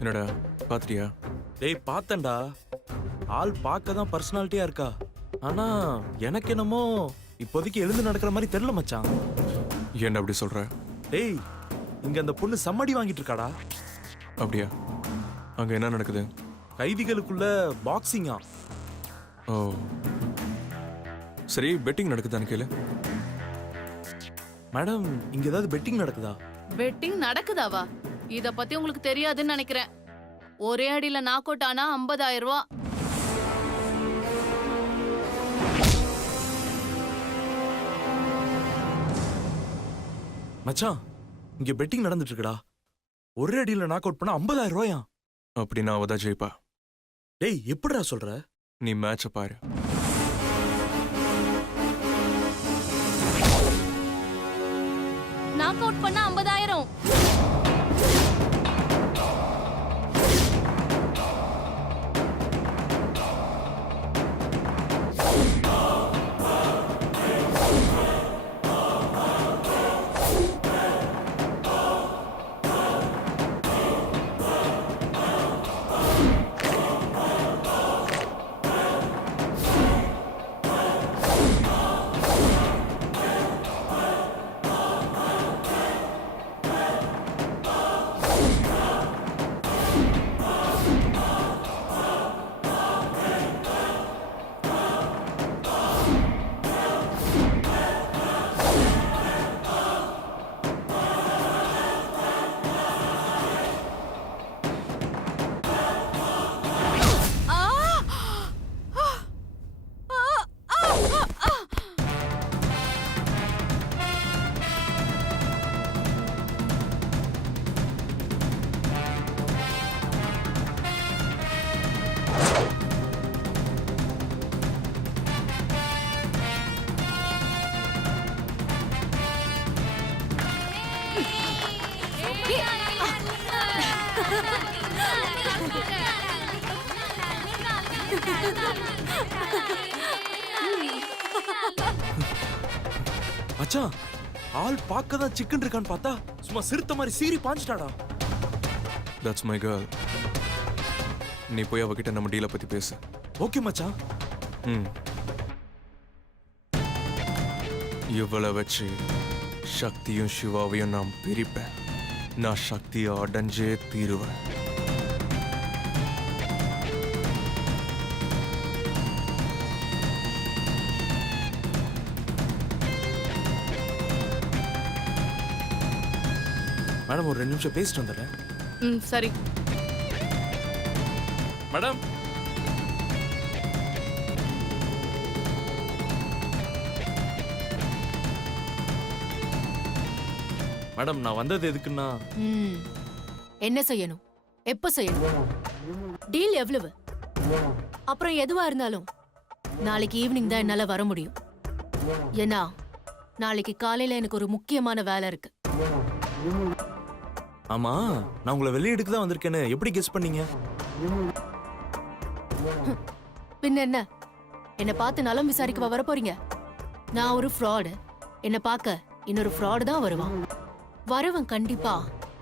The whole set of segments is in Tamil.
என்னடா பாத்திரியா? டேய் பார்த்தேன்டா. ஆள் பார்க்க தான் பர்சனாலிட்டியா இருக்கா. ஆனா எனக்கு என்னமோ இப்போதைக்கு எழுந்து நடக்கிற மாதிரி தெரியல மச்சான். ஏன்டா அப்படி சொல்ற? டேய் இங்க அந்த பொண்ணு சம்மடி வாங்கிட்டு இருக்காடா. அப்படியா? அங்க என்ன நடக்குது? கைதிகளுக்குள்ள பாக்ஸிங்கா. ஓ சரி, பெட்டிங் நடக்குதான்னு கேளு. மேடம் இங்க ஏதாவது பெட்டிங் நடக்குதா? பெட்டிங் நடக்குதாவா? இத பத்தி உங்களுக்கு தெரியாதுன்னு நினைக்கிறேன். ஒரே அடியில நாக் அவுட் ஆனா 50,000 ரூபாய். மச்சான் இங்க பெட்டிங் நடந்துட்டு இருக்குடா. ஒரே அடியில நாக் அவுட் பண்ணா 50,000 ரூபாயா? அப்படின்னா அவதான் ஜெயிப்பா. டேய் எப்படிடா சொல்ற? நீ மேட்ச பாரு. நாக் அவுட் பண்ணா 50,000. மச்சான் ஆள் பார்க்க தான் சிக்கன் இருக்கான்னு பார்த்தா சும்மா சிறுத்த மாதிரி சீறி பாஞ்சிட்டாடா. That's my girl. நீ போய் அவகிட்ட நம்ம டீலை பத்தி பேசு. ஓகே மச்சான். இவளை வச்சு சக்தியும் சிவாவையும் நான் பிரிப்பேன். நான் சக்தியை அடைஞ்சே தீருவேன். மேடம் ஒரு 2 நிமிஷம் பேசிட்டு வந்துடுறேன். சரி. மேடம் மேடம் நான் வந்தது எதுக்குன்னா என்ன செய்யணும், எப்ப செய்யணும், டீல் எவ்வளவு, அப்புறம் எதுவா இருந்தாலும் நாளைக்கு ஈவினிங் தான் என்னால வர முடியும். ஏன்னா நாளைக்கு காலையில எனக்கு ஒரு முக்கியமான வேலை இருக்கு. ஆமா நான் உங்களை வெளியெடுக்க தான் வந்திருக்கேன்னு எப்படி கெஸ் பண்ணீங்க? பின்ன என்ன, என்ன பார்த்து நலம் விசாரிக்க வர போறீங்க? நான் ஒரு ஃப்ராடு. என்ன பார்க்க இன்னொரு ஃப்ராடு தான் வருவான். வரவன் கண்டிப்பா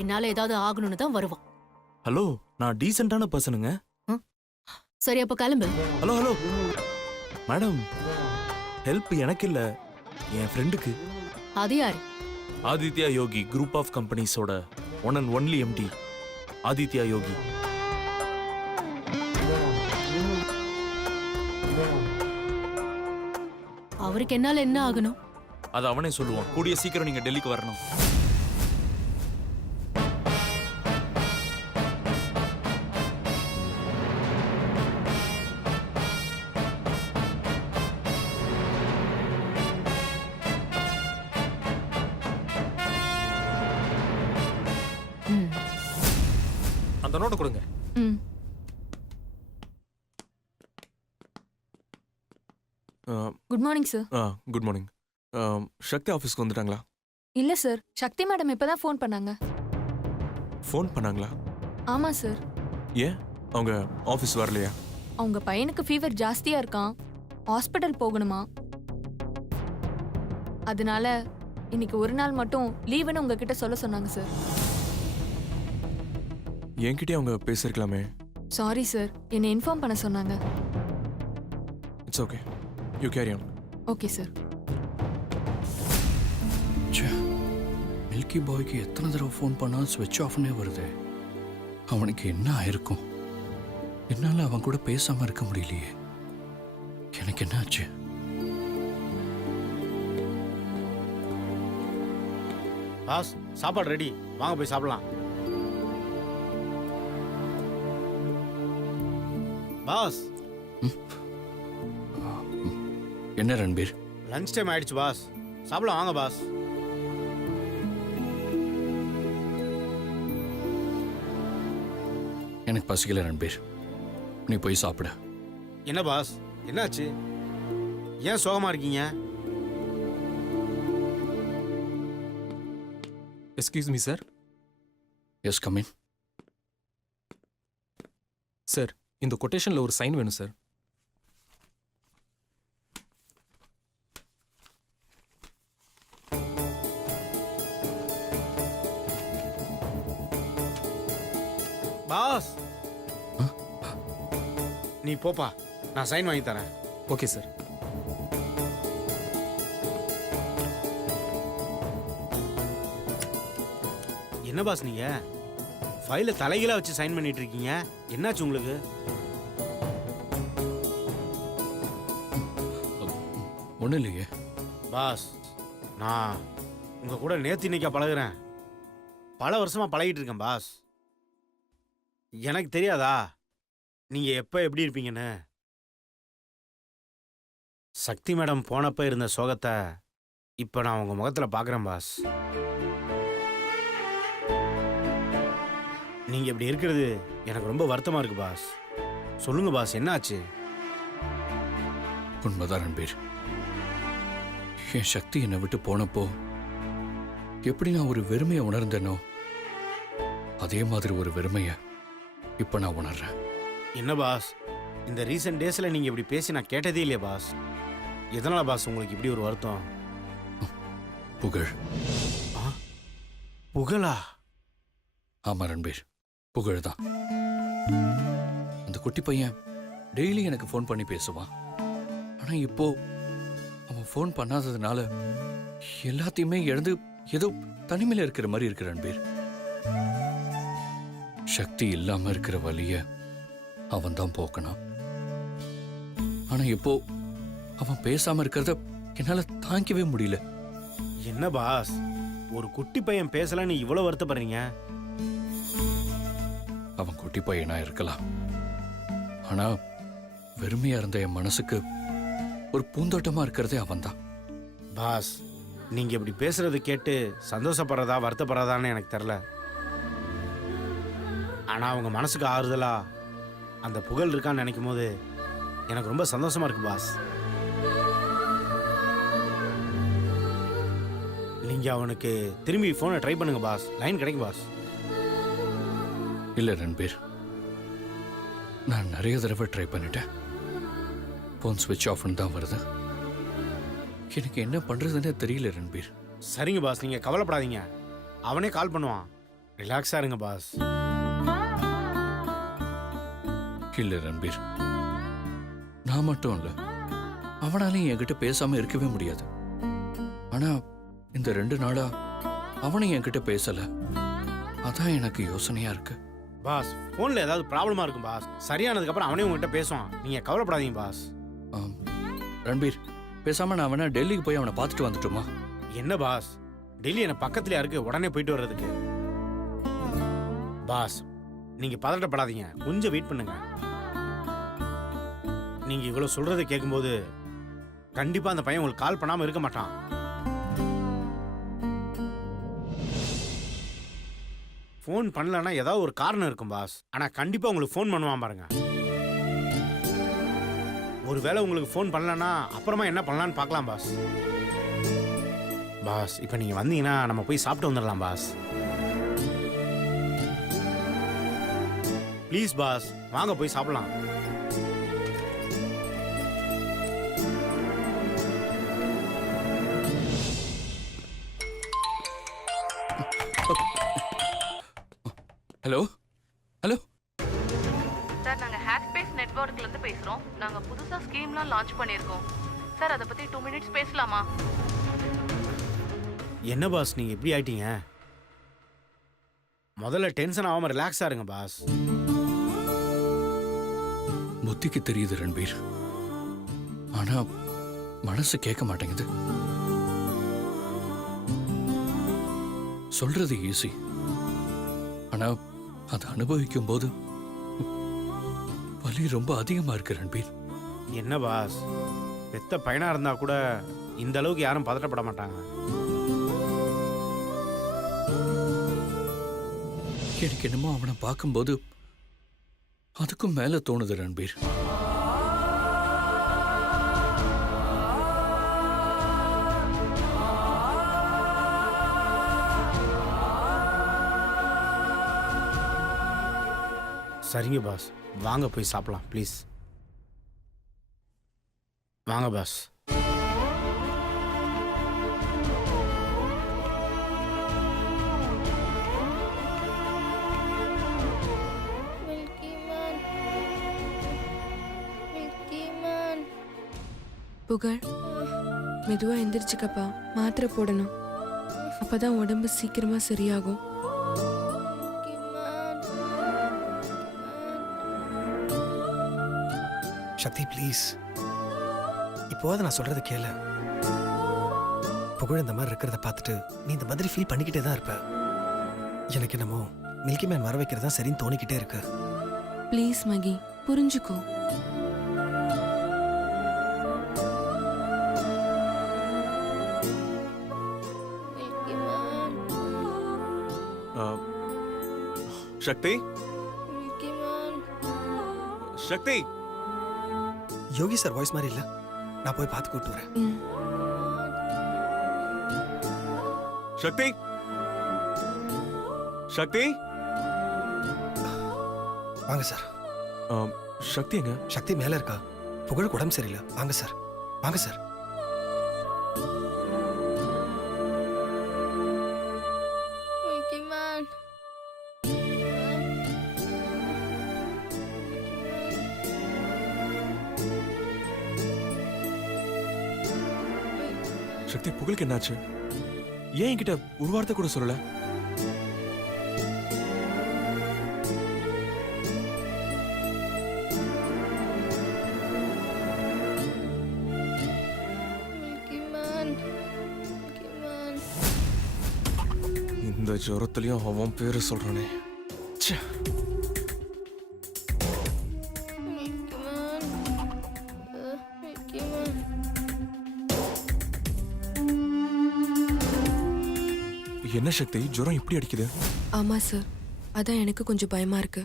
என்னால ஏதாவது ஆகணும்னு தான் வருவான். ஹலோ நான் டீசென்டான பர்சனுங்க. சரி அப்ப கிளம்பு. ஹலோ ஹலோ மேடம், ஹெல்ப் எனக்கு இல்ல என் ஃப்ரெண்டுக்கு. அது யாரு? ஆதித்யா யோகி குரூப் ஆஃப் கம்பெனிஸோட one and only MD Aditya Yogi. அவருக்கு என்னால என்ன ஆகணும்? அது அவனே சொல்லுவான். கூடிய சீக்கிரம் நீங்க டெல்லிக்கு வரணும். அந்த நோட்டை கொடுங்க. Good morning sir. Good morning. Sakthi ஆஃபீஸ்க்கு வந்துட்டாங்களா? இல்ல சார், சக்தி மேடம் இப்பதான் ஃபோன் பண்ணாங்க. ஃபோன் பண்ணாங்களா? ஆமா சார். ஏன் அவங்க ஆஃபீஸ் வரலையா? அவங்க பையனுக்கு ஃபீவர் ஜாஸ்தியா இருக்கான், ஹாஸ்பிட்டல் போகணுமா, அதனால இன்னைக்கு ஒரு நாள் மட்டும் லீவுன்னு உங்ககிட்ட சொல்ல சொன்னாங்க சார். என்கிட்டயே அவங்க பேசியிருக்கலாமே. சாரி சார், என்னை இன்ஃபார்ம் பண்ண சொன்னாங்க. It's okay, you carry on. Okay sir. Milky பாய்க்கு எத்தனை தடவை ஃபோன் பண்ணாலும் ஸ்விட்ச் ஆஃப்னே வருது. அவனுக்கு என்ன ஆயிருக்கும்? என்னால் அவன் கூட பேசாமல் இருக்க முடியலையே. எனக்கு என்ன ஆச்சு? பாஸ், சாப்பாடு ரெடி, வாங்க போய் சாப்பிடலாம். பாஸ், என்ன ரன்பீர்? லஞ்ச் டைம் ஆயிடுச்சு பாஸ், சாப்பிடலாம் வாங்க பாஸ். எனக்கு பசிக்கல ரன்பீர், நீ போய் சாப்பிடு. என்ன பாஸ், என்னாச்சு? ஏன் சோகமா இருக்கீங்க? Excuse me sir. Yes come in. Sir, இந்த கொட்டேஷனில் ஒரு சைன் வேணும் சார். பாஸ், நீ போப்பா, நான் சைன் வாங்கி தரேன். Okay sir. என்ன பாஸ் நீங்க ஃபைல தலைகீழா வச்சு சைன் பண்ணிட்டு இருக்கீங்க? என்னாச்சு உங்களுக்கு? ஒன்றும் இல்லையே பாஸ், நான் உங்க கூட நேத்து இன்னைக்கா பழகுறேன். பல வருஷமா பழகிட்டு இருக்கேன் பாஸ். எனக்கு தெரியாதா நீங்க எப்ப எப்படி இருப்பீங்கன்னு? சக்தி மேடம் போனப்ப இருந்த சோகத்தை இப்ப நான் உங்க முகத்துல பாக்குறேன் பாஸ். நீங்க இப்படி இருக்கிறது எனக்கு ரொம்ப வருத்தமா இருக்கு பாஸ். சொல்லுங்க பாஸ், என்னாச்சு? உண்மைதான் ரன்பீர். என் சக்தி என்னை விட்டு போனப்போ எப்படி நான் ஒரு வெறுமையை உணர்ந்தேனோ அதே மாதிரி ஒரு வெறுமையை இப்ப நான் உணர்றேன். என்ன பாஸ், இந்த ரீசெண்ட் டேஸ்ல நீங்க இப்படி பேசி நான் கேட்டதே இல்லையா பாஸ்? எதனால பாஸ் உங்களுக்கு இப்படி ஒரு வருத்தம்? புகழ். புகழா? ஆமா ரன்பீர், புகழ் தான். அந்த குட்டி பையன் டெய்லி எனக்கு ஃபோன் பண்ணி பேசுவான். ஆனா இப்போ அவன் ஃபோன் பண்ணாததுனால எல்லாத்தையுமே இழந்து ஏதோ தனிமையில இருக்கிற மாதிரி இருக்கு ரன்பீர். சக்தி இல்லாம இருக்கிற வலிய அவன் தான் போக்கணும். ஆனா இப்போ அவன் பேசாம இருக்கிறத என்னால தாங்கிக்கவே முடியல. என்ன பாஸ், ஒரு குட்டி பையன் பேசலன்னு இவ்வளவு வருத்தப்படுறீங்க? அவன் குட்டி பையனா இருக்கலாம், ஆனா வெறுமையா இருந்த என் மனசுக்கு ஒரு பூந்தோட்டமா இருக்கிறதே அவன் தான். பாஸ், நீங்க இப்படி பேசுறது கேட்டு சந்தோஷப்படுறதா வருத்தப்படுறதான்னு எனக்கு தெரியல. ஆனா அவங்க மனசுக்கு ஆறுதலா அந்த புகழ் இருக்கான்னு நினைக்கும் போது எனக்கு ரொம்ப சந்தோஷமா இருக்கு பாஸ். நீங்க அவனுக்கு திரும்பி போனை ட்ரை பண்ணுங்க பாஸ், லைன் கிடைக்கும் பாஸ். இல்ல ரன்பீர், நான் நிறைய தடவை ட்ரை பண்ணிட்டேன். போன் ஸ்விட்ச் ஆஃப்னு தான் வருது. எனக்கு என்ன பண்றதுன்னே தெரியல ரன்பீர். சரிங்க பாஸ், நீங்க கவலைப்படாதீங்க, அவனே கால் பண்ணுவான். ரிலாக்ஸா இருங்க பாஸ். இல்ல ரன்பீர், நான் மட்டும் இல்ல, அவனாலையும் என்கிட்ட பேசாம இருக்கவே முடியாது. ஆனா இந்த 2 நாளா அவனும் என்கிட்ட பேசல. அதான் எனக்கு யோசனையா இருக்கு. பாஸ், போன்ல ஏதாவது ப்ராப்ளமா இருக்கும் பாஸ். சரியானதுக்கு அப்புறம் அவனே உங்ககிட்ட பேசுவான், நீங்க கவலைப்படாதீங்க பாஸ். ரன்பீர், பேசாம நான் வேணா டெல்லிக்கு போய் அவனை பார்த்துட்டு வந்துட்டுமா? என்ன பாஸ், டெல்லி என்ன பக்கத்துலயா இருக்கு, உடனே போயிட்டு வர்றதுக்கு? பாஸ், நீங்க பதட்டப்படாதீங்க, கொஞ்சம் வெயிட் பண்ணுங்க. நீங்க இவ்வளவு சொல்றதை கேட்கும்போது கண்டிப்பா அந்த பையன் உங்களுக்கு கால் பண்ணாம இருக்க மாட்டான். ஃபோன் பண்ணலன்னா ஏதாவது ஒரு காரணம் இருக்கும் பாஸ். ஆனா கண்டிப்பா உங்களுக்கு ஃபோன் பண்ணுவான் பாருங்க. ஒருவேளை உங்களுக்கு ஃபோன் பண்ணலன்னா அப்புறமா என்ன பண்ணலான்னு பார்க்கலாம் பாஸ். பாஸ், இப்போ நீங்க வந்தீங்கன்னா நம்ம போய் சாப்பிட்டு வந்துடலாம் பாஸ். ப்ளீஸ் பாஸ், வாங்க போய் சாப்பிடலாம். ஹலோ புதுசா ஸ்கீம்லாம் லான்ச் பண்ணியிருக்கோம் சார். அதை பத்தி 2 மினிட்ஸ் பேசலாமா? என்ன பாஸ் நீங்க இப்படி ஆயிட்டீங்க? முதல்ல டென்ஷன் ஆகாம ரிலாக்ஸா இருங்க பாஸ். புத்திக்கு தெரியுது ரன்பீர், ஆனா மனசு கேட்க மாட்டேங்குது. சொல்றது ஈஸி, ஆனா அதை அனுபவிக்கும் போது வலி ரொம்ப அதிகமா இருக்கு ரன்பீர். என்ன பாஸ், பெத்த பையனா இருந்தா கூட இந்த அளவுக்கு யாரும் பதட்டப்பட மாட்டாங்க. எனக்கு என்னமோ அவனை பார்க்கும்போது அதுக்கும் மேல தோணுது ரன்பீர். சரிங்க பாஸ், வாங்க போய் சாப்பிடலாம் ப்ளீஸ். வாங்க பாஸ். புகழ், மெதுவா எந்திரிச்சுக்கப்பா, மாத்திரை போடணும். அப்பதான் உடம்பு சீக்கிரமா சரியாகும். சக்தி ப்ளீஸ், இப்போது நான் சொல்றது கேளு. புகழ் இந்த மாதிரி இருக்கிறத பார்த்துட்டு நீ இந்த மாதிரி ஃபீல் பண்ணிக்கிட்டே தான் இருப்ப. எனக்கு என்னமோ மில்கி மேன் வர வைக்கிறது தான் சரின்னு தோணிக்கிட்டே இருக்கு. ப்ளீஸ் மகி, புரிஞ்சுக்கோ. சக்தி, சக்தி. யோகி சார் வாய்ஸ் மாதிரி இல்ல, நான் போய் பார்த்து கூட்டு வரேன். ம். சக்தி, சக்தி. வாங்க சார். சக்தி எங்க? சக்தி மேல இருக்கா. புகழுக்கு உடம்பு சரியில்லை. வாங்க சார், வாங்க சார். சக்தி, புகழுக்கு என்னாச்சு? ஏன் என்கிட்ட ஒரு வார்த்தை கூட சொல்லல? இந்த ஜுரத்துலயும் அவன் பேரு சொல்றானே. ச்சே. என்ன சக்தி, ஜுரம் இப்படி அடிக்குது? ஆமா சார், அதான் எனக்கு கொஞ்சம் பயமா இருக்கு.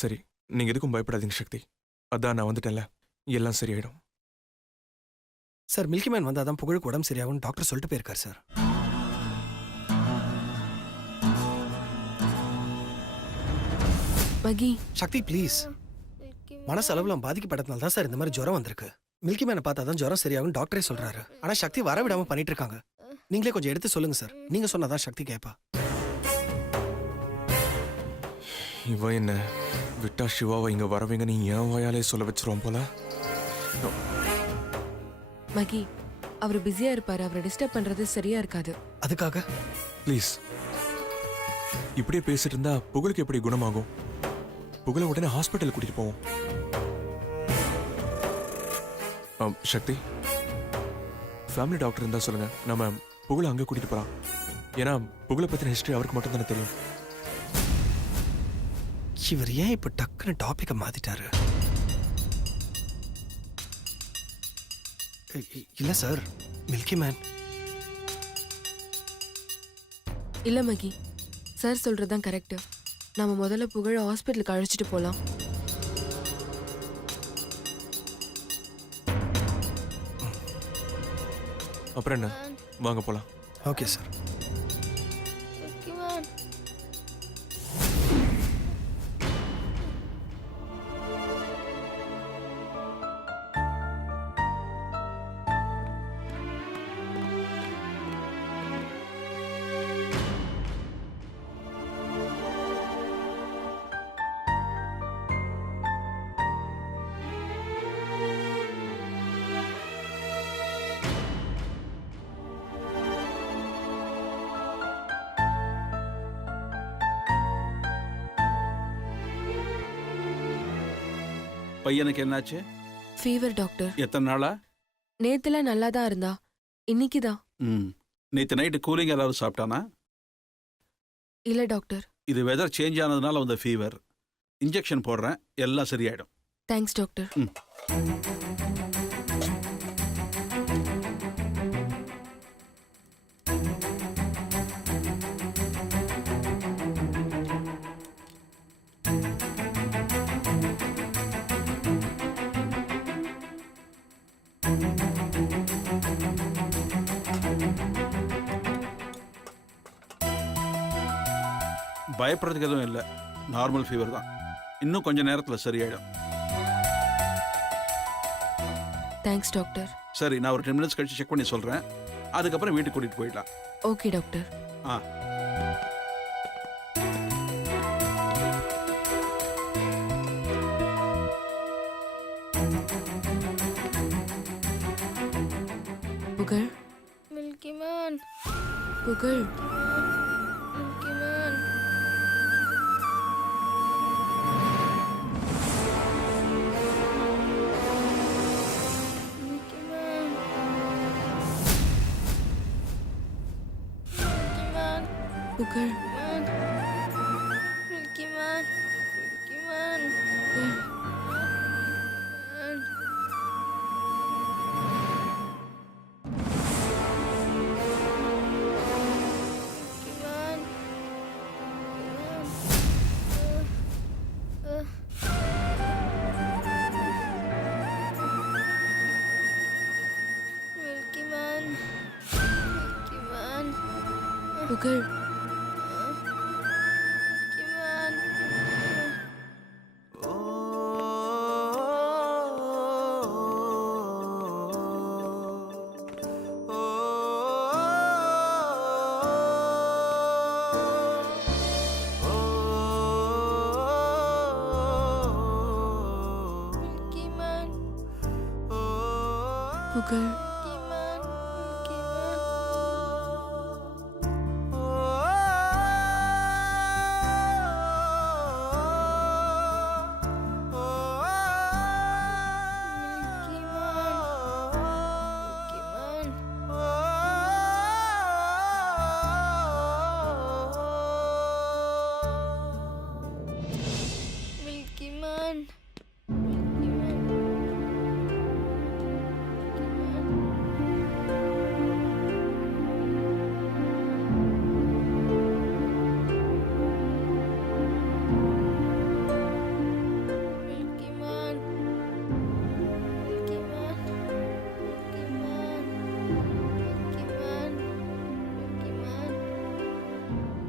சரி, நீங்க எதுக்கும் பயப்படாதீங்க சக்தி. அதான் நான் வந்துட்டேன்ல, எல்லாம் சரியாயிடும். சார், மில்கி மேன் வந்தாதான் புகழுக்கு உடம்பு சரியாகும்னு டாக்டர் சொல்லிட்டு போயிருக்கார் சார். மகி, சக்தி ப்ளீஸ், மனசளவுல பாதிக்கப்பட்டதுனால தான் சார் இந்த மாதிரி ஜுரம் வந்திருக்கு. மில்கி மேனை பார்த்தா தான் ஜுரம் சரியாகும் டாக்டரே சொல்றாரு. ஆனா சக்தி வர விடாம பண்ணிட்டு இருக்காங்க. நீங்களே கொஞ்சம் எடுத்து சொல்லுங்க சார். நீங்க சொன்னாதான் சக்தி கேட்பா. இவன் என்ன விட்டா சிவாவை இங்க வரவங்க நீ ஏன் வாயாலே சொல்ல வச்சிரும் போல. மகி, அவர் பிஸியா இருப்பாரு. அவரை டிஸ்டர்ப் பண்றது சரியா இருக்காது. அதுக்காக ப்ளீஸ், இப்படியே பேசிட்டு இருந்தா புகழுக்கு எப்படி குணமாகும்? புகழை உடனே ஹாஸ்பிட்டல் கூட்டிட்டு போவோம். சக்தி, ஃபேமிலி டாக்டர் இருந்தா சொல்லுங்க, நம்ம புகழை அங்கே கூட்டிட்டு போறான். ஏன்னா புகழை பத்தின ஹிஸ்டரி அவருக்கு மட்டும் தானே தெரியும். இவர் ஏன் இப்ப டக்குன்னு டாபிக்க மாத்திட்டாரு? இல்ல சார், மில்கி மேன். இல்ல மகி, சார் சொல்றதுதான் கரெக்ட். நாம முதல்ல புகழ ஹாஸ்பிட்டலுக்கு அழைச்சிட்டு போலாம். அப்புறம் என்ன, வாங்க போலாம். Okay sir. பையனுக்கு என்னாச்சு? Fever doctor. எத்தனை நாளா? நேத்துல நல்லா தான் இருந்தா, இன்னைக்கு தான். நேற்று நைட்டு கூலிங் ஏதாவது சாப்பிட்டானா? இல்ல டாக்டர். இது வெதர் சேஞ்ச் ஆனதுனால வந்த ஃபீவர். இன்ஜெக்ஷன் போடுறேன், எல்லாம் சரியாயிடும். Thanks doctor. பயப்படுறதுக்கு எதுவும் இல்லை, நார்மல் ஃபீவர் தான். இன்னும் கொஞ்ச நேரத்தில் சரியாயிடும். Thanks doctor. சரி, நான் ஒரு 10 மினிட்ஸ் கழிச்சு செக் பண்ணி சொல்கிறேன். அதுக்கப்புறம் வீட்டுக்கு கூட்டிகிட்டு போயிடலாம். Okay doctor. ஆ. புகழ். மில்கிமேன். புகழ். மில்கிமேன். மில்கிமேன். மில்கிமேன். புகழ். மில்கிமேன். மில்கிமேன். புகழ். புகழ். புகழ்.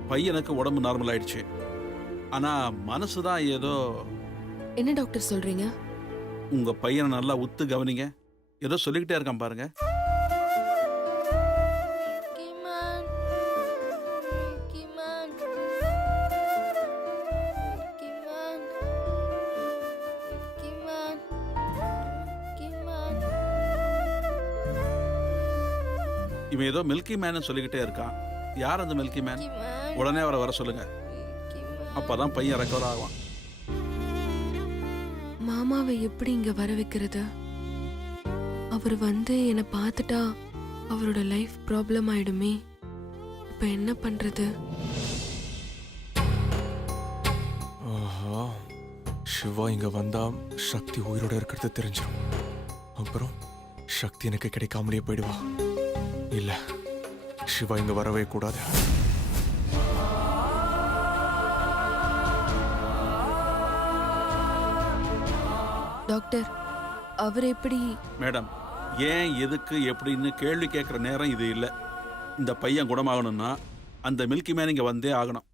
பையனுக்கு உடம்பு நார்மல் ஆயிடுச்சு, ஆனா மனசு தான் ஏதோ. என்ன டாக்டர் சொல்றீங்க? உங்க பையனை நல்லா உத்து கவனிங்க, ஏதோ சொல்லிக்கிட்டே இருக்கான் பாருங்க. இவன் ஏதோ மில்கி மேன் சொல்லிக்கிட்டே இருக்கான். யார் அந்த மில்கி மேன்? உடனே அவரை வர சொல்லுங்க, அப்பதான் பையன் ரெக்கவர் ஆகும். மாமாவை எப்படி இங்க வர வைக்கிறது? அவர் வந்து என்னை பார்த்துட்டா அவரோட லைஃப் ப்ராப்ளம் ஆயிடுமே. இப்ப என்ன பண்றது? ஆஹா, சிவா இங்க வந்தா சக்தி உயிரோட இருக்கிறது தெரிஞ்சிடும். அப்புறம் சக்தி எனக்கு கிடைக்காமலே போயிடுவா. இல்ல, சிவா இங்க வரவே கூடாது. டாக்டர், அவர் எப்படி? மேடம், ஏன் எதுக்கு எப்படின்னு கேள்வி கேட்குற நேரம் இது இல்லை. இந்த பையன் குணமாகணும்னா அந்த மில்கி மேன் இங்கே வந்தே ஆகணும்.